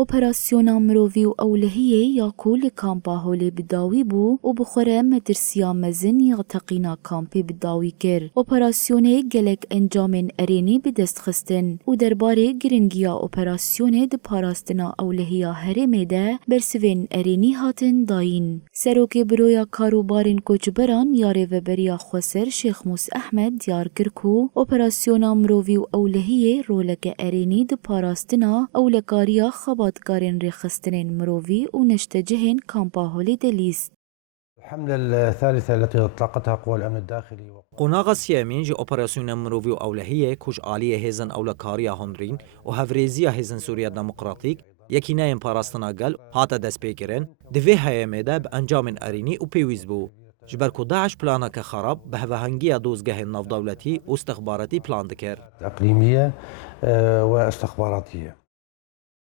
اپراسیونا مروی و اولهیه یا کول کامپا هولی بداوی بو و بخوره مترسیا مزن یا تقینا کامپی بداوی کر. اپراسیونه گلک انجام ارینی بدست خستن و درباره گرنگیا اپراسیونه د پاراستنا اولهیا هرمه ده برسوین ارینی هاتن داین. سروک برویا کاروبارین کوچبران یاره و بریا خسر شیخ موسی احمد دیار کرکو اپراسیونا مروی و اولهیه رولک ارینی د پاراستنا اولکاریا خباتکارین ریخستنین مروی و نشتجهن کامپا هولی دلیست. الحملة الثالثة التي اطلقتها قوى الأمن الداخلي قناغ سيامين جي اوبراسيون مروفي وأولهية كوش آلية هزن أولكاريا هندرين وهفريزيا هزن سوريا ديمقراطيك يكيناين باراستنا قل هاتا دست بيكرين دوی هياميدا بأنجام أريني و بيويز بو جبركو داعش بلانا كخراب بهفهنجيا دوزگه الناف دولتي و استخباراتي بلان دكر إقليمية واستخباراتية.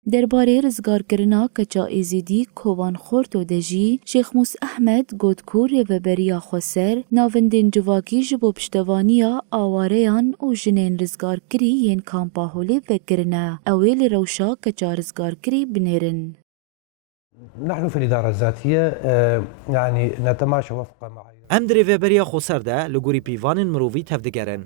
درباره رزگارکرنا کچا ایزیدی کوان خورتو دجی شیخ موسی احمد گودکور و بریا خسر ناوندین جواکی جبو پشتوانیا آواریان و جنین رزگارکری ین کامپا هولی وکرنا اویل روشا کچا رزگارکری بنیرن. نحن في الإدارة الذاتية يعني نتماشى وفق معايير. ام دري بريا خسر ده لغوري بيوان مروفي تفدگرن.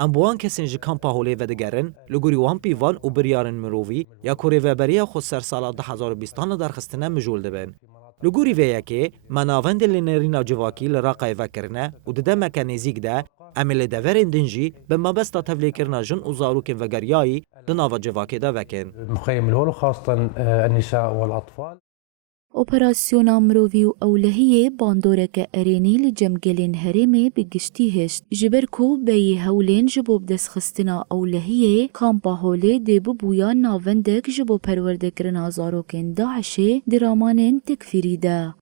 ام بوان کسین جی کامپا هولی ودگرن لگوری وان پیوان و بریارن مروی یا کوری و بریا خود سر سال 2020 درخستنه مجول دبن. لگوری ویا که مناوند لنرینا جواکی لراقای وکرنه و دده مکانیزیک ده عمل دورن دنجی به مبستا تفلی کرنا جن و زاروکن وگریایی دناوا جواکی ده وکن. مخيم الهول خاصة النساء والأطفال. اپراسیونا مروی و اولهیه باندورک ارینی لجمگلین هرمه بگشتی هشت. جبرکو بی هولین جبو بدست خستنا اولهیه کامپا هولی دی ببویا ناوندک جبو پروردکرنا زاروکن داعشه درامانین تکفیری ده.